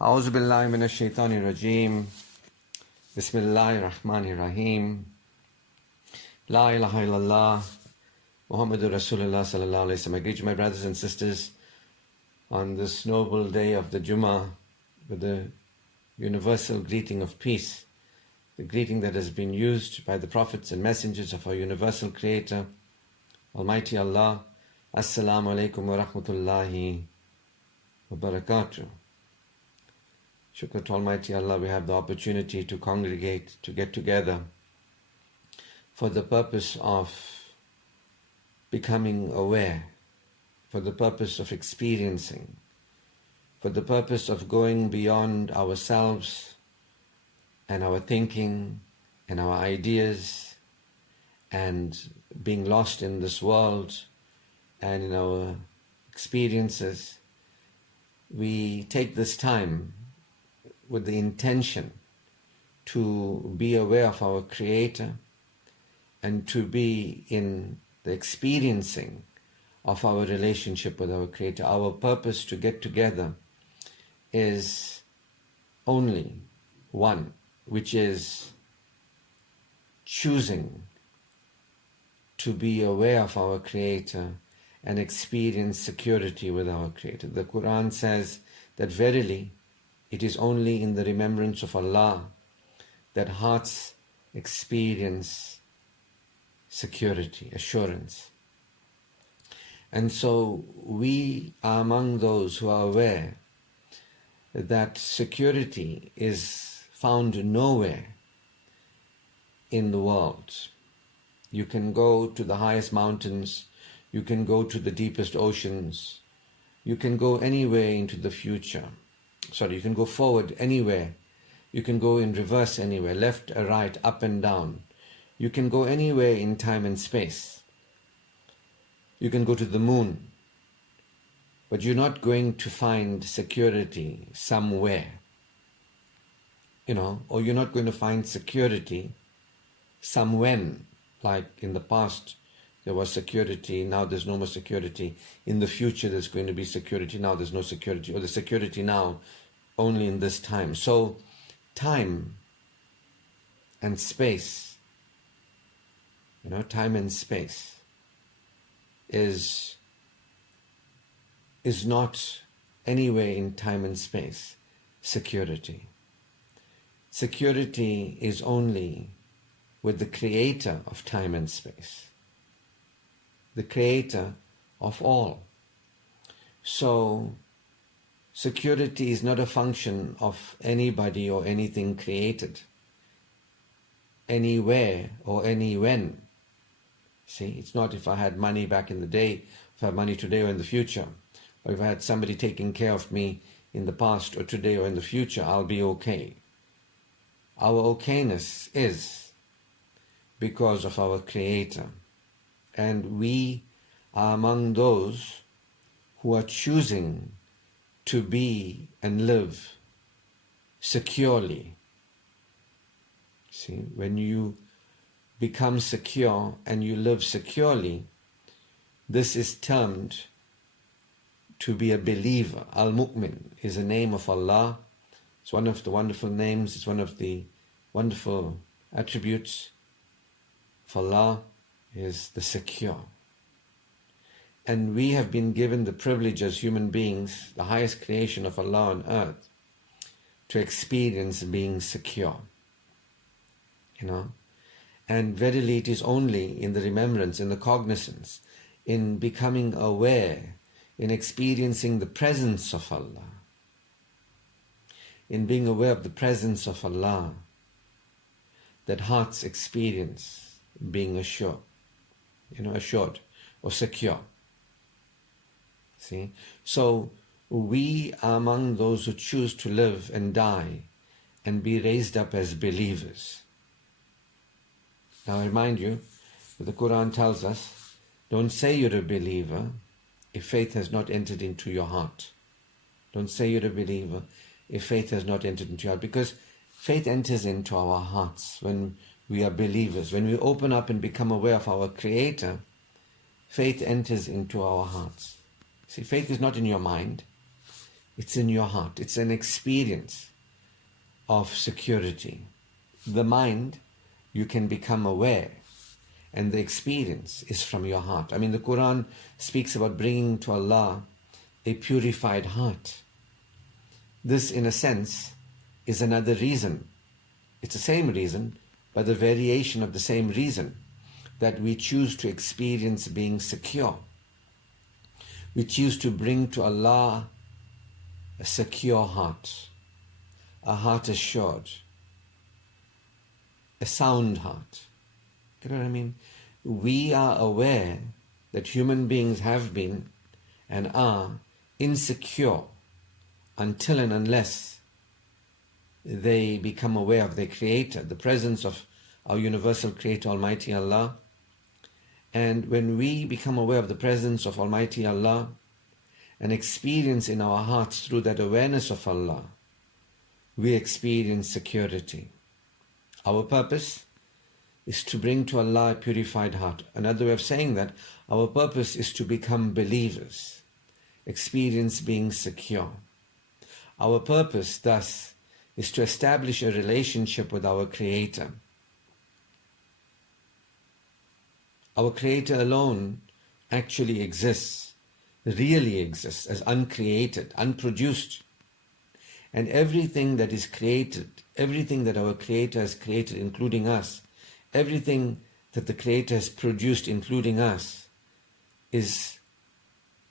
A'udhu billahi minash shaitani rajim. Bismillahir rahmanir rahim. La ilaha illallah. Muhammadur Rasulullah sallallahu alayhi wa sallam. I greet you, my brothers and sisters, on this noble day of the Jumu'ah with the universal greeting of peace, the greeting that has been used by the prophets and messengers of our universal Creator, Almighty Allah. Assalamu alaikum wa rahmatullahi wa barakatuh. Shukr to Almighty Allah, we have the opportunity to congregate, to get together for the purpose of becoming aware, for the purpose of experiencing, for the purpose of going beyond ourselves and our thinking and our ideas and being lost in this world and in our experiences. We take this time with the intention to be aware of our Creator and to be in the experiencing of our relationship with our Creator. Our purpose to get together is only one, which is choosing to be aware of our Creator and experience security with our Creator. The Quran says that verily it is only in the remembrance of Allah that hearts experience security, assurance. And so we are among those who are aware that security is found nowhere in the world. You can go to the highest mountains, you can go to the deepest oceans, you can go anywhere into the future. You can go forward anywhere. You can go in reverse anywhere, left or right, up and down. You can go anywhere in time and space. You can go to the moon. But you're not going to find security somewhere. Or you're not going to find security somewhen. Like in the past, there was security, now there's no more security. In the future, there's going to be security, now there's no security. Or the security now, only in this time. So, time and space, time and space is not anywhere in time and space security. Security is only with the Creator of time and space, the Creator of all. So, security is not a function of anybody or anything created, anywhere or any when. See, it's not if I had money back in the day, if I have money today or in the future, or if I had somebody taking care of me in the past or today or in the future, I'll be okay. Our okayness is because of our Creator. And we are among those who are choosing to be and live securely. See, when you become secure and you live securely, this is termed to be a believer. Al-Mu'min is a name of Allah. It's one of the wonderful names. It's one of the wonderful attributes of Allah, is the secure. And we have been given the privilege as human beings, the highest creation of Allah on earth, to experience being secure. And verily it is only in the remembrance, in the cognizance, in becoming aware, in experiencing the presence of Allah, in being aware of the presence of Allah, that hearts experience being assured or secure. See? So we are among those who choose to live and die and be raised up as believers. Now I remind you that the Quran tells us, don't say you're a believer if faith has not entered into your heart. Don't say you're a believer if faith has not entered into your heart. Because faith enters into our hearts when we are believers. When we open up and become aware of our Creator, faith enters into our hearts. See, faith is not in your mind. It's in your heart. It's an experience of security. The mind, you can become aware, and the experience is from your heart. I mean, the Quran speaks about bringing to Allah a purified heart. This, in a sense, is another reason. It's the same reason, but the variation of the same reason, that we choose to experience being secure. We choose to bring to Allah a secure heart, a heart assured, a sound heart. You know what I mean? We are aware that human beings have been and are insecure until and unless they become aware of their Creator, the presence of our universal Creator, Almighty Allah. And when we become aware of the presence of Almighty Allah and experience in our hearts through that awareness of Allah, we experience security. Our purpose is to bring to Allah a purified heart. Another way of saying that, our purpose is to become believers, experience being secure. Our purpose, thus, is to establish a relationship with our Creator. Our Creator alone actually exists, really exists, as uncreated, unproduced. And everything that is created, everything that our Creator has created, including us, everything that the Creator has produced, including us,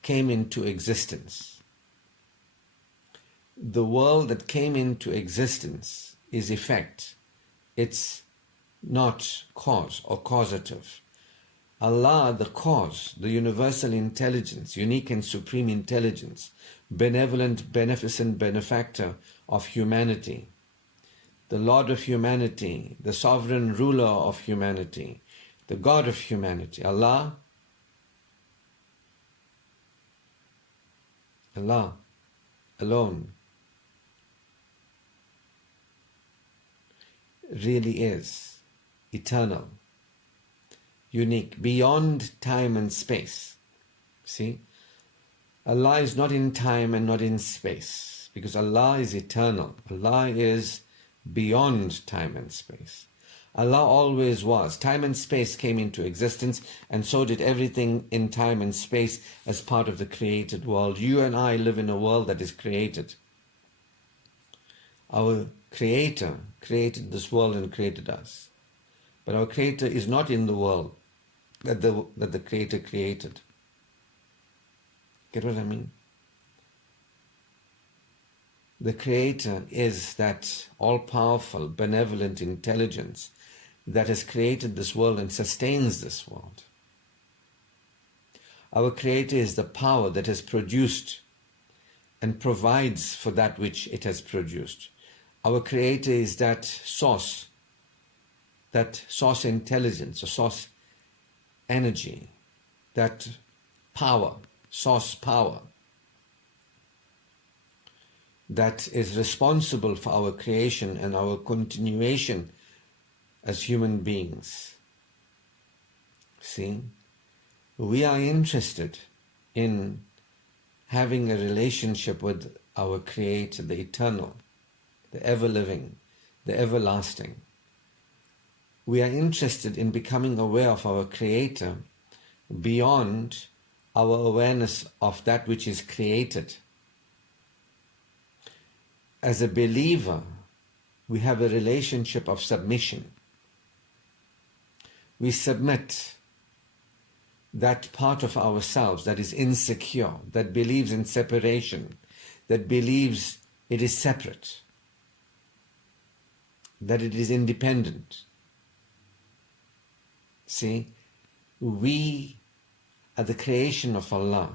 came into existence. The world that came into existence is effect. It's not cause or causative. Allah, the cause, the universal intelligence, unique and supreme intelligence, benevolent, beneficent benefactor of humanity, the Lord of humanity, the sovereign ruler of humanity, the God of humanity, Allah alone really is eternal, unique, beyond time and space. See? Allah is not in time and not in space, because Allah is eternal. Allah is beyond time and space. Allah always was. Time and space came into existence, and so did everything in time and space as part of the created world. You and I live in a world that is created. Our Creator created this world and created us. But our Creator is not in the world that the Creator created. Get what I mean? The Creator is that all-powerful, benevolent intelligence that has created this world and sustains this world. Our Creator is the power that has produced and provides for that which it has produced. Our Creator is that source intelligence, or source energy, that power, source power, that is responsible for our creation and our continuation as human beings. See, we are interested in having a relationship with our Creator, the eternal, the ever-living, the everlasting. We are interested in becoming aware of our Creator beyond our awareness of that which is created. As a believer, we have a relationship of submission. We submit that part of ourselves that is insecure, that believes in separation, that believes it is separate, that it is independent. See, we are the creation of Allah.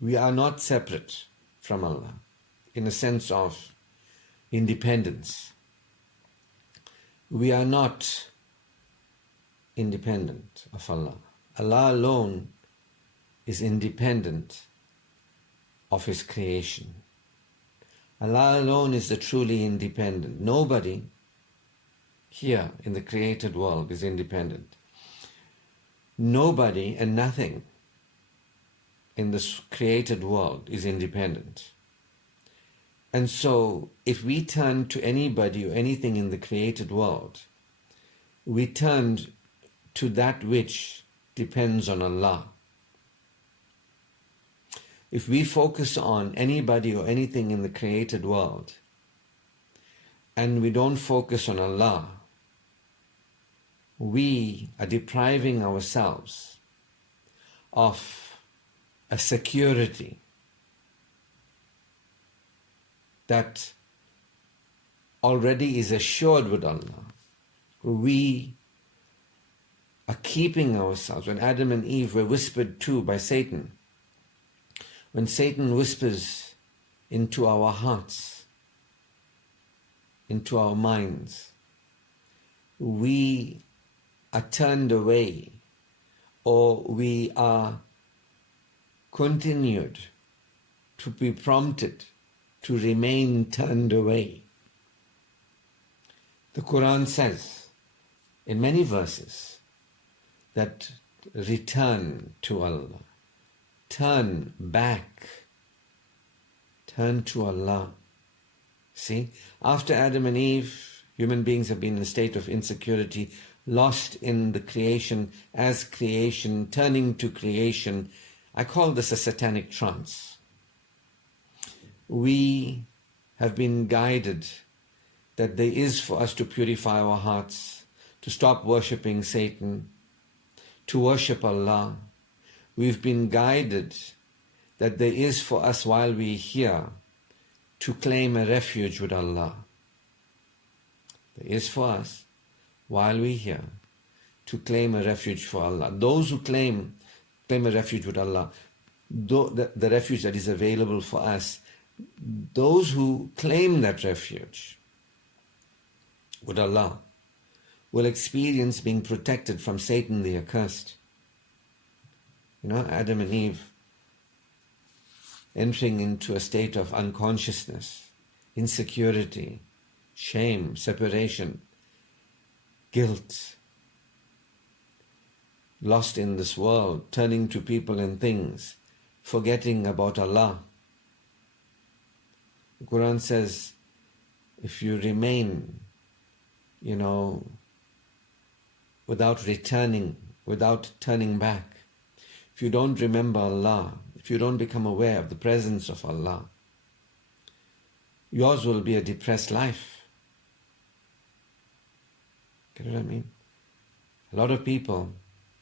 We are not separate from Allah in a sense of independence. We are not independent of Allah. Allah alone is independent of His creation. Allah alone is the truly independent. Nobody here in the created world is independent. Nobody and nothing in this created world is independent. And so, if we turn to anybody or anything in the created world, we turn to that which depends on Allah. If we focus on anybody or anything in the created world, and we don't focus on Allah, we are depriving ourselves of a security that already is assured with Allah. We are keeping ourselves. When Adam and Eve were whispered to by Satan, when Satan whispers into our hearts, into our minds, we are turned away, or we are continued to be prompted to remain turned away. The Quran says in many verses that return to Allah, turn back, turn to Allah. See, after Adam and Eve, human beings have been in a state of insecurity, lost in the creation, as creation, turning to creation. I call this a satanic trance. We have been guided that there is for us to purify our hearts, to stop worshipping Satan, to worship Allah. We've been guided that there is for us while we're here to claim a refuge with Allah. There is for us while we're here to claim a refuge for Allah. Those who claim a refuge with Allah, the refuge that is available for us, those who claim that refuge with Allah will experience being protected from Satan the accursed. You know, Adam and Eve entering into a state of unconsciousness, insecurity, shame, separation, guilt, lost in this world, turning to people and things, forgetting about Allah. The Quran says, if you remain, without returning, without turning back, if you don't remember Allah, if you don't become aware of the presence of Allah, yours will be a depressed life. Get what I mean? A lot of people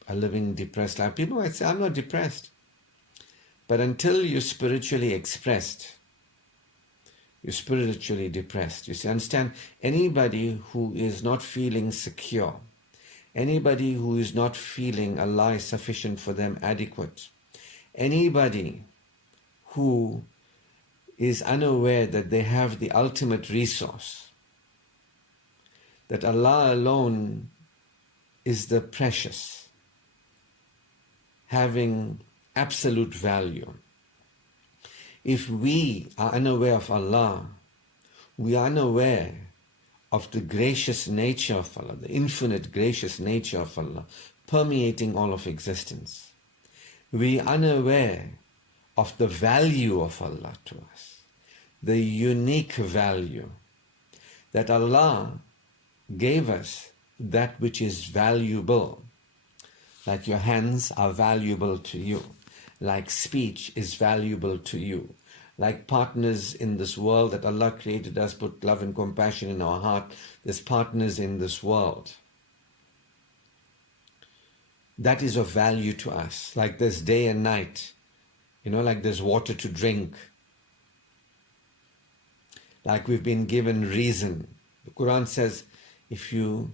are living depressed life. People might say, I'm not depressed. But until you're spiritually expressed, you're spiritually depressed. You see, understand, anybody who is not feeling secure, anybody who is not feeling Allah is sufficient for them, adequate, anybody who is unaware that they have the ultimate resource, that Allah alone is the precious, having absolute value. If we are unaware of Allah, we are unaware of the gracious nature of Allah, the infinite gracious nature of Allah, permeating all of existence. We are unaware of the value of Allah to us, the unique value that Allah gave us, that which is valuable. Like your hands are valuable to you, like speech is valuable to you, like partners in this world that Allah created us, put love and compassion in our heart. There's partners in this world. That is of value to us. Like there's day and night, like there's water to drink. Like we've been given reason. The Quran says, if you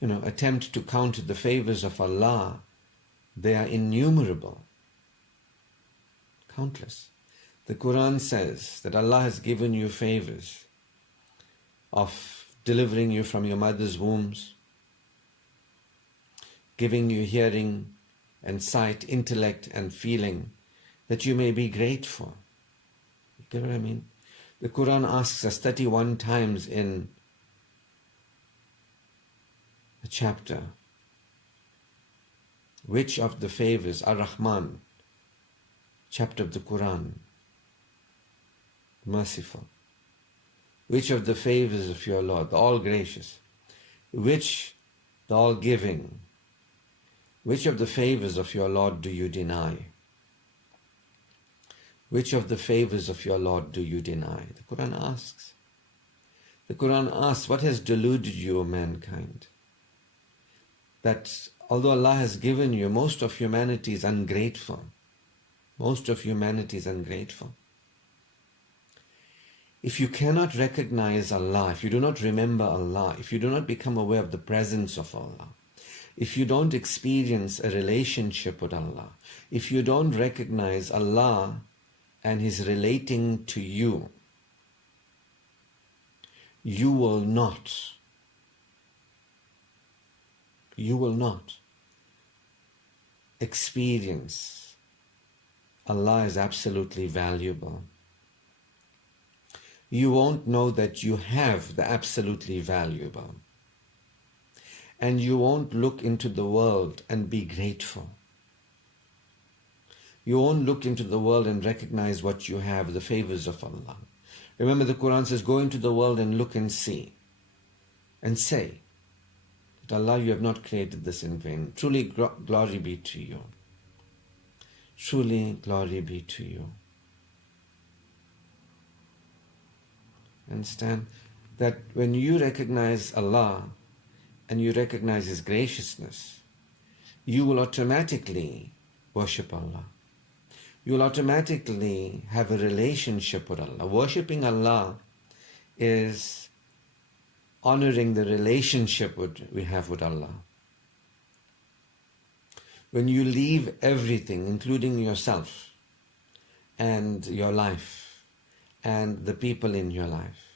attempt to count the favors of Allah, they are innumerable, countless. The Quran says that Allah has given you favors of delivering you from your mother's wombs, giving you hearing and sight, intellect and feeling, that you may be grateful. You get what I mean? The Quran asks us 31 times in a chapter, which of the favors, Ar-Rahman, chapter of the Quran, merciful? Which of the favors of your Lord, the all-gracious? Which, the all-giving? Which of the favors of your Lord do you deny? Which of the favors of your Lord do you deny? The Quran asks. The Quran asks, what has deluded you, O mankind? That although Allah has given you, most of humanity is ungrateful. Most of humanity is ungrateful. If you cannot recognize Allah, if you do not remember Allah, if you do not become aware of the presence of Allah, if you don't experience a relationship with Allah, if you don't recognize Allah and His relating to you, you will not experience Allah is absolutely valuable. You won't know that you have the absolutely valuable. And you won't look into the world and be grateful. You won't look into the world and recognize what you have, the favors of Allah. Remember, the Quran says, go into the world and look and see. And say that Allah, you have not created this in vain. Truly glory be to you. Truly glory be to you. Understand that when you recognize Allah and you recognize His graciousness, you will automatically worship Allah. You will automatically have a relationship with Allah. Worshipping Allah is honoring the relationship we have with Allah. When you leave everything, including yourself and your life and the people in your life,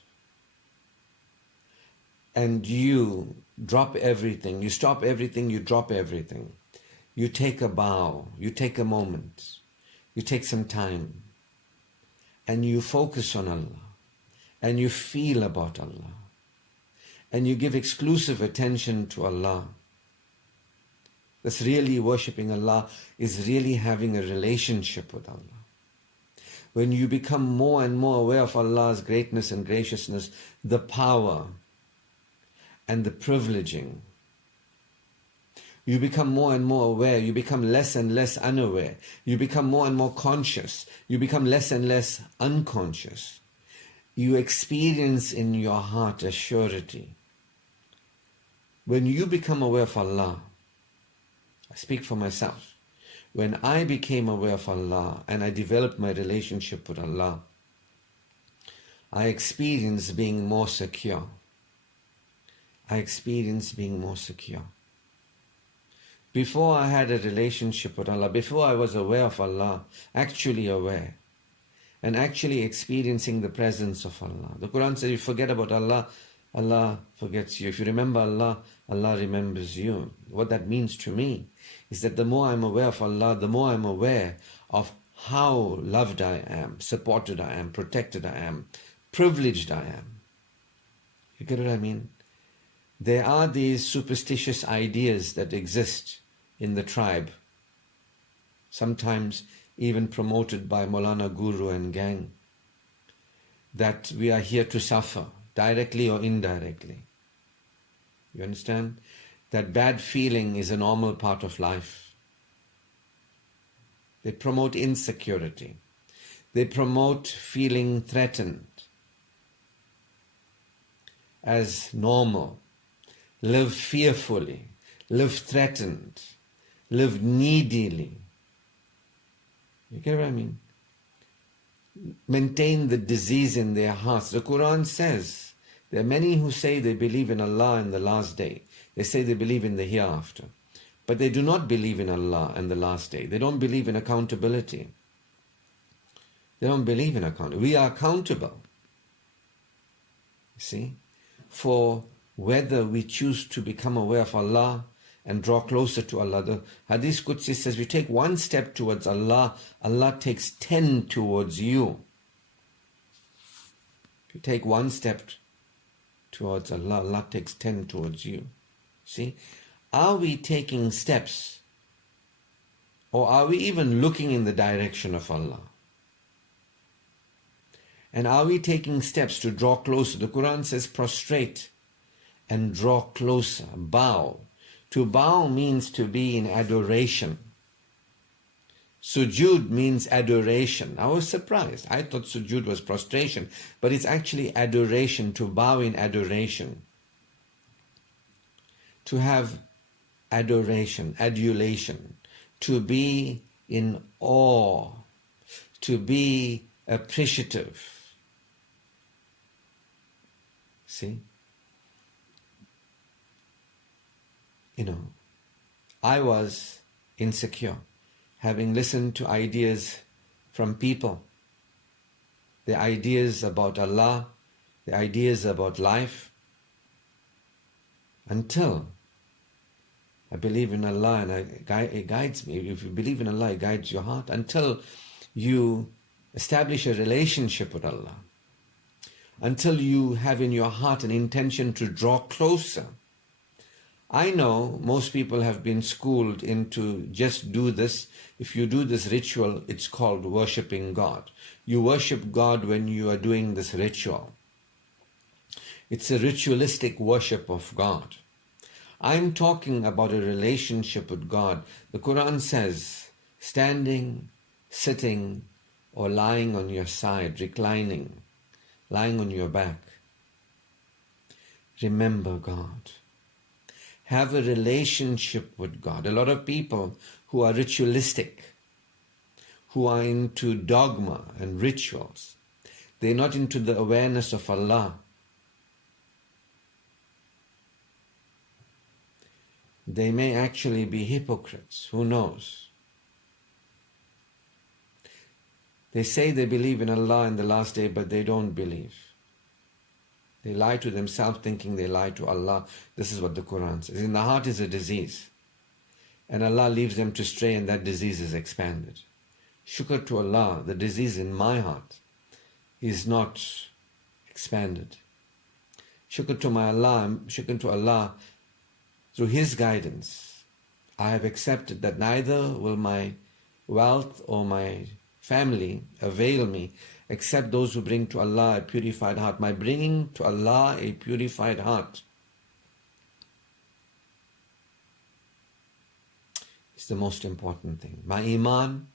and you drop everything, you stop everything, you drop everything, you take a bow, you take a moment, you take some time, and you focus on Allah, and you feel about Allah, and you give exclusive attention to Allah. That's really worshipping Allah, is really having a relationship with Allah. When you become more and more aware of Allah's greatness and graciousness, the power and the privileging, you become more and more aware, you become less and less unaware, you become more and more conscious, you become less and less unconscious. You experience in your heart a surety. When you become aware of Allah, I speak for myself, when I became aware of Allah and I developed my relationship with Allah, I experienced being more secure. I experienced being more secure. Before I had a relationship with Allah, before I was aware of Allah, actually aware, and actually experiencing the presence of Allah. The Quran says, you forget about Allah, Allah forgets you. If you remember Allah, Allah remembers you. What that means to me is that the more I'm aware of Allah, the more I'm aware of how loved I am, supported I am, protected I am, privileged I am. You get what I mean? There are these superstitious ideas that exist in the tribe, sometimes even promoted by Maulana Guru and gang, that we are here to suffer, directly or indirectly. You understand? That bad feeling is a normal part of life. They promote insecurity. They promote feeling threatened as normal. Live fearfully, live threatened, live needily. You get what I mean? Maintain the disease in their hearts. The Quran says there are many who say they believe in Allah and the last day. They say they believe in the hereafter. But they do not believe in Allah and the last day. They don't believe in accountability. They don't believe in accountability. We are accountable, you see, for whether we choose to become aware of Allah and draw closer to Allah. The Hadith Qudsi says, we take one step towards Allah, Allah takes 10 towards you. If you take one step towards Allah, Allah takes 10 towards you. See? Are we taking steps? Or are we even looking in the direction of Allah? And are we taking steps to draw closer? The Quran says prostrate and draw closer, bow. To bow means to be in adoration. Sujood means adoration. I was surprised. I thought sujood was prostration, but it's actually adoration, to bow in adoration. To have adoration, adulation, to be in awe, to be appreciative. See? I was insecure, having listened to ideas from people, the ideas about Allah, the ideas about life, until I believe in Allah and it guides me. If you believe in Allah, it guides your heart until you establish a relationship with Allah, until you have in your heart an intention to draw closer. I know most people have been schooled into just do this. If you do this ritual, it's called worshipping God. You worship God when you are doing this ritual. It's a ritualistic worship of God. I'm talking about a relationship with God. The Quran says, standing, sitting, or lying on your side, reclining, lying on your back. Remember God. Have a relationship with God. A lot of people who are ritualistic, who are into dogma and rituals, they're not into the awareness of Allah. They may actually be hypocrites. Who knows? They say they believe in Allah in the last day, but they don't believe. They lie to themselves thinking they lie to Allah. This is what the Quran says. In the heart is a disease. And Allah leaves them to stray and that disease is expanded. Shukr to Allah, the disease in my heart is not expanded. Shukr to Allah, through His guidance, I have accepted that neither will my wealth or my family avail me except those who bring to Allah a purified heart. My bringing to Allah a purified heart is the most important thing. My iman,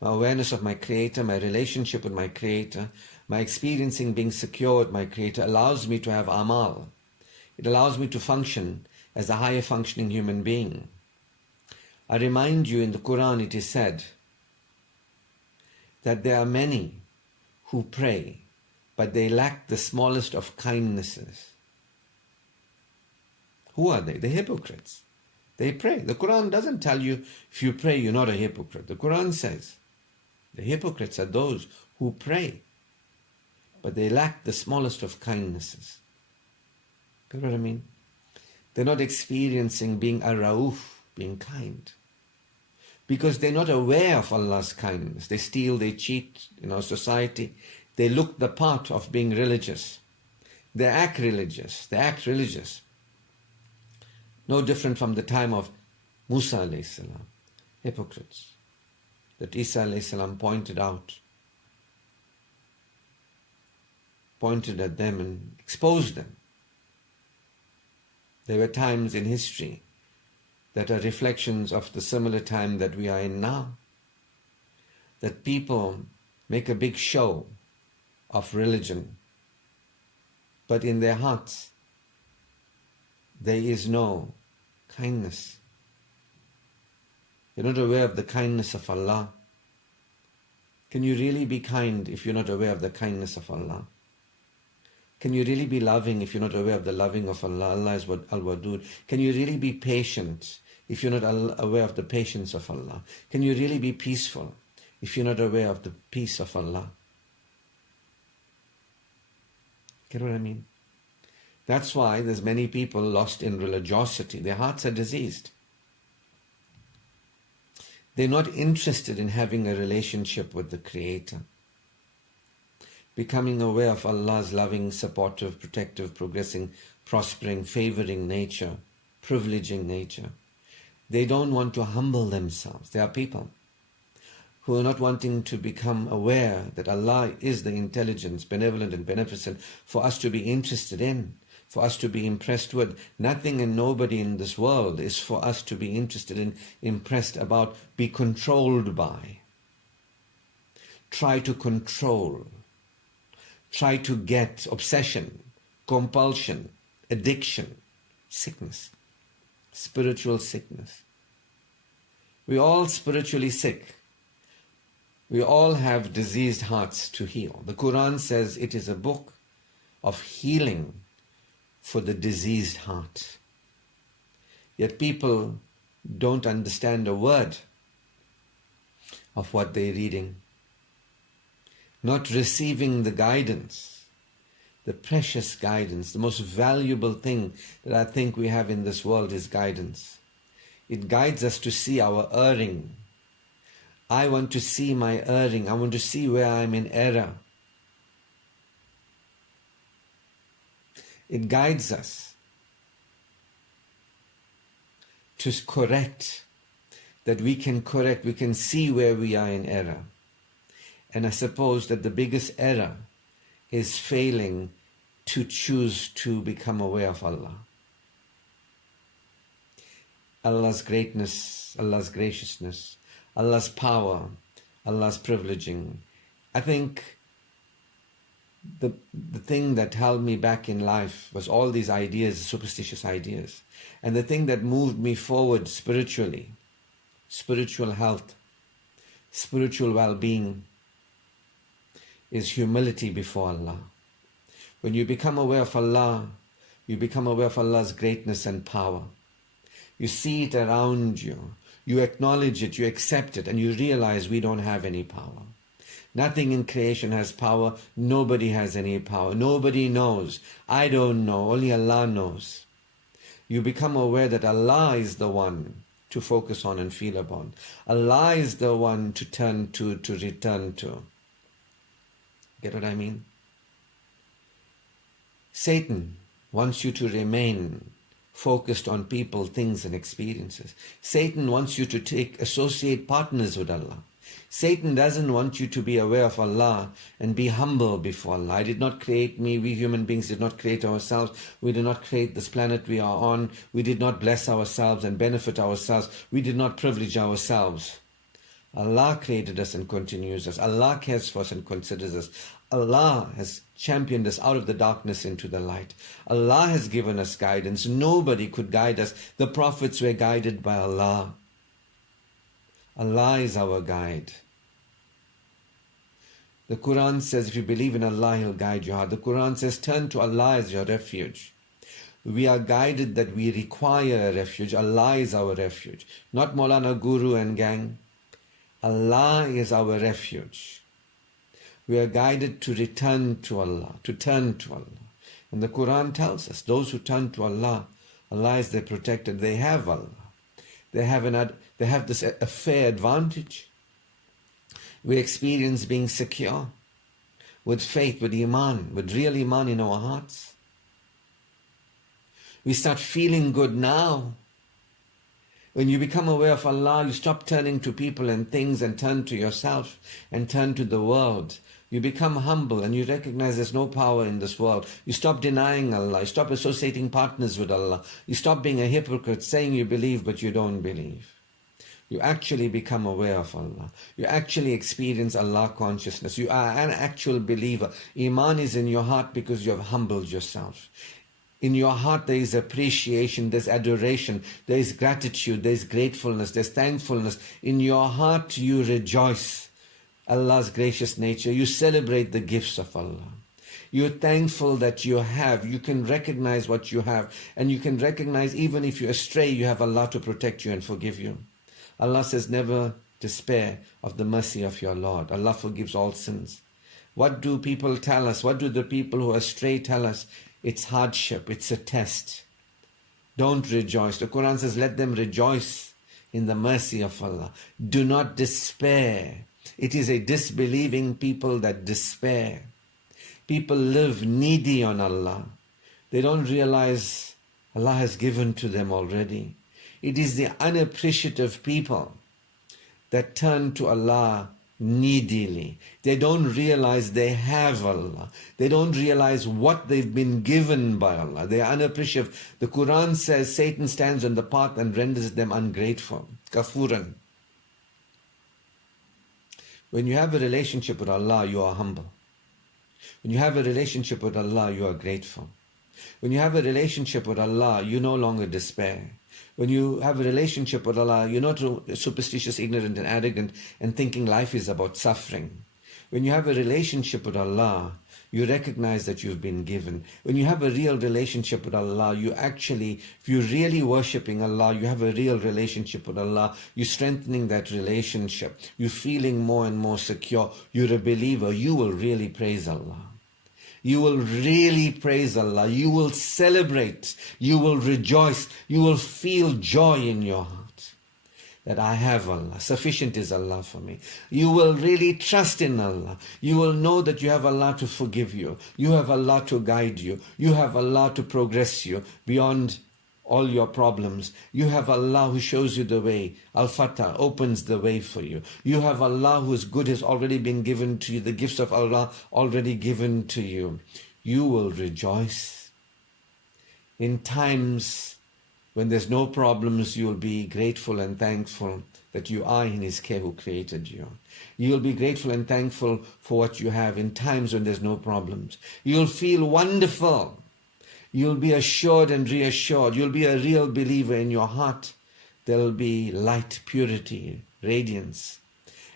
my awareness of my Creator, my relationship with my Creator, my experiencing being secure with my Creator allows me to have amal. It allows me to function as a higher functioning human being. I remind you, in the Quran it is said that there are many who pray, but they lack the smallest of kindnesses. Who are they? The hypocrites. They pray. The Quran doesn't tell you if you pray you're not a hypocrite. The Quran says the hypocrites are those who pray, but they lack the smallest of kindnesses. You know what I mean? They're not experiencing being a rauf, being kind, because they're not aware of Allah's kindness. They steal, they cheat in our society. They look the part of being religious. They act religious. No different from the time of Musa alayhi salam, hypocrites that Isa alayhi salam pointed at them and exposed them. There were times in history that are reflections of the similar time that we are in now, that people make a big show of religion, but in their hearts there is no kindness. You're not aware of the kindness of Allah. Can you really be kind if you're not aware of the kindness of Allah? Can you really be loving if you're not aware of the loving of Allah? Allah is Al-Wadud. Can you really be patient if you're not aware of the patience of Allah? Can you really be peaceful if you're not aware of the peace of Allah? Get what I mean? That's why there's many people lost in religiosity. Their hearts are diseased. They're not interested in having a relationship with the Creator, becoming aware of Allah's loving, supportive, protective, progressing, prospering, favoring nature, privileging nature. They don't want to humble themselves. There are people who are not wanting to become aware that Allah is the intelligence, benevolent and beneficent, for us to be interested in, for us to be impressed with. Nothing and nobody in this world is for us to be interested in, impressed about, be controlled by. Try to control. Try to get obsession, compulsion, addiction, sickness, spiritual sickness. We're all spiritually sick. We all have diseased hearts to heal. The Quran says it is a book of healing for the diseased heart. Yet people don't understand a word of what they're reading, not receiving the guidance, the precious guidance. The most valuable thing that I think we have in this world is guidance. It guides us to see our erring. I want to see my erring. I want to see where I'm in error. It guides us to correct, that we can correct, we can see where we are in error. And I suppose that the biggest error is failing to choose to become aware of Allah. Allah's greatness, Allah's graciousness, Allah's power, Allah's privileging. I think the thing that held me back in life was all these ideas, superstitious ideas. And the thing that moved me forward spiritually, spiritual health, spiritual well-being, is humility before Allah. When you become aware of Allah, you become aware of Allah's greatness and power. You see it around you. You acknowledge it, you accept it, and you realize we don't have any power. Nothing in creation has power. Nobody has any power. Nobody knows. I don't know. Only Allah knows. You become aware that Allah is the one to focus on and feel upon. Allah is the one to turn to return to. Get what I mean? Satan wants you to remain focused on people, things and experiences. Satan wants you to associate partners with Allah. Satan doesn't want you to be aware of Allah and be humble before Allah. I did not create me. We human beings did not create ourselves. We did not create this planet we are on. We did not bless ourselves and benefit ourselves. We did not privilege ourselves. Allah created us and continues us. Allah cares for us and considers us. Allah has championed us out of the darkness into the light. Allah has given us guidance. Nobody could guide us. The prophets were guided by Allah. Allah is our guide. The Quran says if you believe in Allah, He'll guide your heart. The Quran says turn to Allah as your refuge. We are guided that we require a refuge. Allah is our refuge. Not Maulana, Guru and gang. Allah is our refuge. We are guided to return to Allah, to turn to Allah. And the Quran tells us, those who turn to Allah, Allah is their protector. They have Allah. They have this a fair advantage. We experience being secure with faith, with Iman, with real Iman in our hearts. We start feeling good now. When you become aware of Allah, you stop turning to people and things and turn to yourself and turn to the world. You become humble and you recognize there's no power in this world. You stop denying Allah. You stop associating partners with Allah. You stop being a hypocrite, saying you believe but you don't believe. You actually become aware of Allah. You actually experience Allah consciousness. You are an actual believer. Iman is in your heart because you have humbled yourself. In your heart there is appreciation, there's adoration, there is gratitude, there is gratefulness, there's thankfulness. In your heart you rejoice Allah's gracious nature. You celebrate the gifts of Allah. You're thankful that you have. You can recognize what you have. And you can recognize even if you astray, you have Allah to protect you and forgive you. Allah says never despair of the mercy of your Lord. Allah forgives all sins. What do people tell us? What do the people who astray tell us? It's hardship. It's a test. Don't rejoice. The Quran says let them rejoice in the mercy of Allah. Do not despair. It is a disbelieving people that despair. People live needy on Allah. They don't realize Allah has given to them already. It is the unappreciative people that turn to Allah needily. They don't realize they have Allah. They don't realize what they've been given by Allah. They are unappreciative. The Quran says Satan stands on the path and renders them ungrateful. Kafuran. When you have a relationship with Allah, you are humble. When you have a relationship with Allah, you are grateful. When you have a relationship with Allah, you no longer despair. When you have a relationship with Allah, you're not superstitious, ignorant and arrogant and thinking life is about suffering. When you have a relationship with Allah, you recognize that you've been given. When you have a real relationship with Allah, if you're really worshipping Allah, you have a real relationship with Allah, you're strengthening that relationship, you're feeling more and more secure, you're a believer, you will really praise Allah. You will really praise Allah. You will celebrate. You will rejoice. You will feel joy in your heart that I have Allah. Sufficient is Allah for me. You will really trust in Allah. You will know that you have Allah to forgive you. You have Allah to guide you. You have Allah to progress you beyond all your problems. You have Allah who shows you the way. Al-Fatah opens the way for you. You have Allah whose good has already been given to you. The gifts of Allah already given to you. You will rejoice. In times when there's no problems, you will be grateful and thankful that you are in His care who created you. You will be grateful and thankful for what you have in times when there's no problems. You'll feel wonderful. You'll be assured and reassured. You'll be a real believer in your heart. There'll be light, purity, radiance.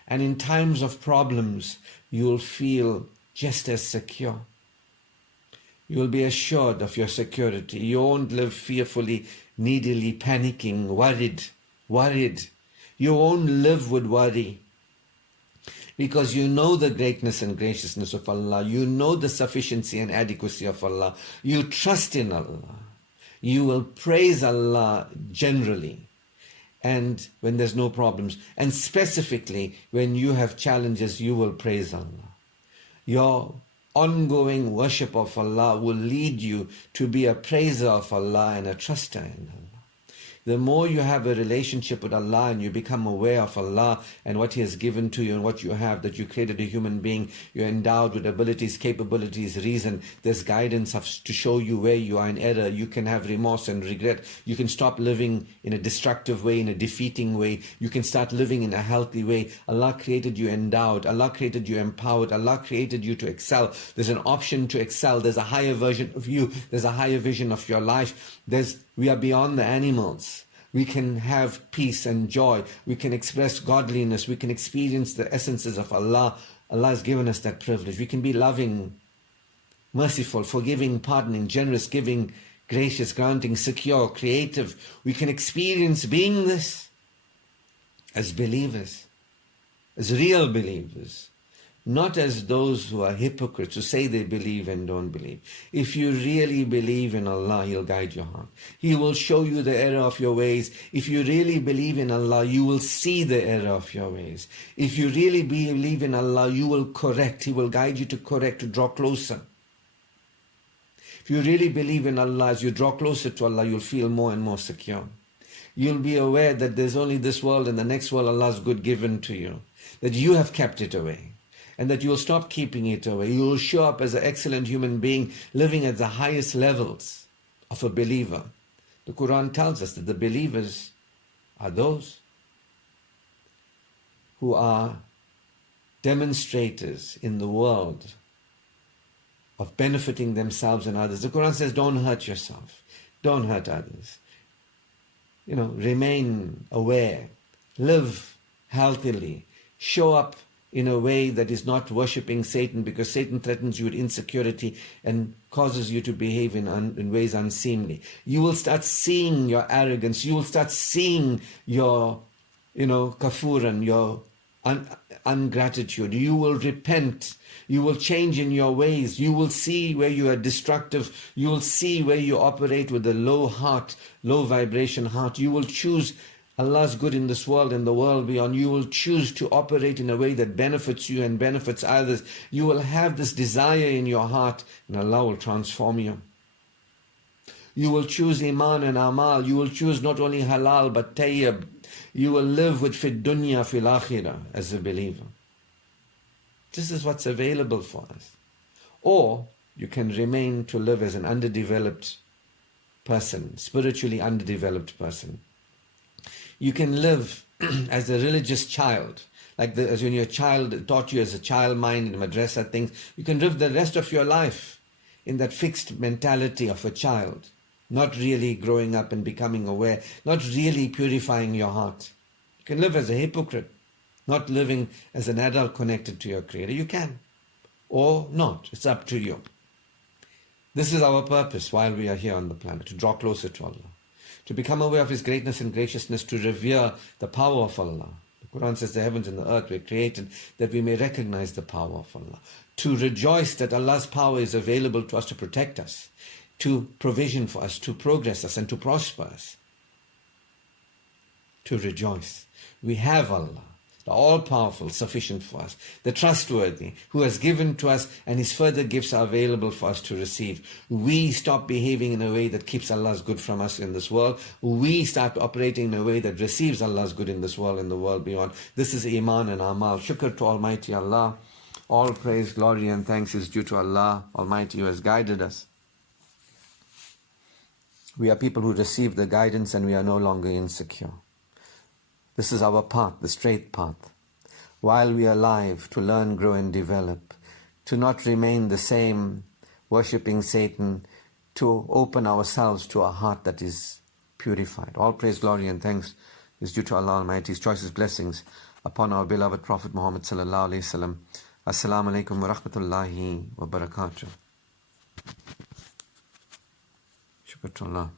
And in times of problems, you'll feel just as secure. You'll be assured of your security. You won't live fearfully, needily, panicking, worried. You won't live with worry. Because you know the greatness and graciousness of Allah. You know the sufficiency and adequacy of Allah. You trust in Allah. You will praise Allah generally. And when there's no problems. And specifically, when you have challenges, you will praise Allah. Your ongoing worship of Allah will lead you to be a praiser of Allah and a truster in Allah. The more you have a relationship with Allah and you become aware of Allah and what He has given to you and what you have, that you created a human being, you're endowed with abilities, capabilities, reason, there's guidance to show you where you are in error. You can have remorse and regret. You can stop living in a destructive way, in a defeating way. You can start living in a healthy way. Allah created you endowed. Allah created you empowered. Allah created you to excel. There's an option to excel. There's a higher version of you. There's a higher vision of your life. We are beyond the animals. We can have peace and joy. We can express godliness. We can experience the essences of Allah. Allah has given us that privilege. We can be loving, merciful, forgiving, pardoning, generous, giving, gracious, granting, secure, creative. We can experience being this as believers, as real believers. Not as those who are hypocrites, who say they believe and don't believe. If you really believe in Allah, He'll guide your heart. He will show you the error of your ways. If you really believe in Allah, you will see the error of your ways. If you really believe in Allah, you will correct. He will guide you to correct, to draw closer. If you really believe in Allah, as you draw closer to Allah, you'll feel more and more secure. You'll be aware that there's only this world and the next world Allah's good given to you. That you have kept it away. And that you will stop keeping it away. You will show up as an excellent human being, living at the highest levels of a believer. The Quran tells us that the believers are those who are demonstrators in the world of benefiting themselves and others. The Quran says, don't hurt yourself. Don't hurt others. Remain aware. Live healthily. Show up in a way that is not worshipping Satan, because Satan threatens you with insecurity and causes you to behave in ways unseemly. You will start seeing your arrogance. You will start seeing your, kafuran, your ungratitude. You will repent. You will change in your ways. You will see where you are destructive. You will see where you operate with a low heart, low vibration heart. You will choose Allah's good in this world and the world beyond. You will choose to operate in a way that benefits you and benefits others. You will have this desire in your heart and Allah will transform you. You will choose iman and amal. You will choose not only halal but tayyib. You will live with fid dunya fil akhirah as a believer. This is what's available for us. Or you can remain to live as an underdeveloped person, spiritually underdeveloped person. You can live as a religious child, like as when your child taught you as a child mind in madrasa things. You can live the rest of your life in that fixed mentality of a child, not really growing up and becoming aware, not really purifying your heart. You can live as a hypocrite, not living as an adult connected to your Creator. You can, or not. It's up to you. This is our purpose while we are here on the planet, to draw closer to Allah, to become aware of His greatness and graciousness, to revere the power of Allah. The Quran says the heavens and the earth were created that we may recognize the power of Allah, to rejoice that Allah's power is available to us to protect us, to provision for us, to progress us and to prosper us. To rejoice. We have Allah, the all-powerful, sufficient for us, the trustworthy, who has given to us, and His further gifts are available for us to receive. We stop behaving in a way that keeps Allah's good from us in this world. We start operating in a way that receives Allah's good in this world and the world beyond. This is iman and amal. Shukr to Almighty Allah. All praise, glory and thanks is due to Allah Almighty, who has guided us. We are people who receive the guidance and we are no longer insecure. This is our path, the straight path. While we are alive, to learn, grow and develop, to not remain the same, worshipping Satan, to open ourselves to a heart that is purified. All praise, glory and thanks is due to Allah Almighty's choicest blessings upon our beloved Prophet Muhammad sallallahu alaihi wasallam. Assalamu alaikum wa rahmatullahi wa barakatuh. Shukr to Allah.